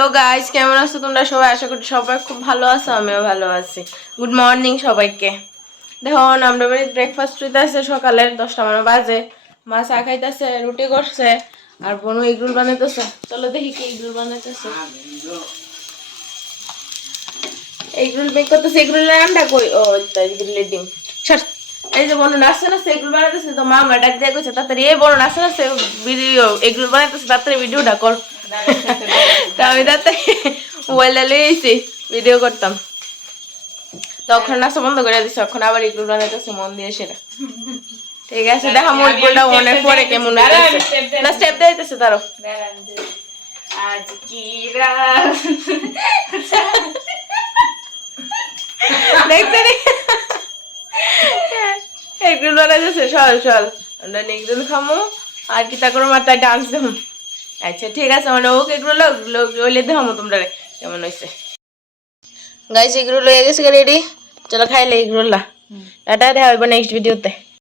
Hello guys, কেমন আছো তোমরা সবাই? আশা করি সবাই খুব ভালো আছো, আমিও ভালো আছি। গুড মর্নিং সবাইকে। দেখো আমরা বাড়ি ব্রেকফাস্ট হইতেছে, সকালের 10টা মানে বাজে। মা চা খাইতেছে, রুটি করছে, আর বোনু এগরোল বানাইতেছে। চলো দেখি কি এগরোল বানাইতেছে। এগরোল বেক করতেছে। এগরোলের আন্ডা কই? ও তাই এগরোলের ডিম। সর। এই যে বোনু নাচছে না, এগরোল বানাইতেছে, তো মা আমার ডাক দিয়ে কইছে তাড়াতাড়ি এই বোনু নাচছে না, ভিডিও এগরোল বানাইতেছে, তাড়াতাড়ি ভিডিওটা কর। তো আমি তাতে মোবাইলটা লইছি, ভিডিও করতাম। তখন নাচা বন্ধ করে দিচ্ছে, এখন আবার এগুলো বানাইতেছে মন দিয়ে সেটা। ঠিক আছে, দেখা মুরগুলটা অনেক পরে কেমন হইতেছে। না স্টেপ দিতেছে তারও। আজ কি রাত দেখতে এগুলো বানাইতেছে। চল চল আমরা এগুলো খামো, আর কি তা করো মাথায় ডান্স দেবো। আচ্ছা ঠিক আছে, মানে ওকে এগুলো ওইলে দেখামো তোমরা কেমন হয়েছে। গাইস এগুলো লয়ে গেছে রেডি, চলো খাইলে এগুলো। টাটা, দেখা হইব নেক্সট ভিডিওতে।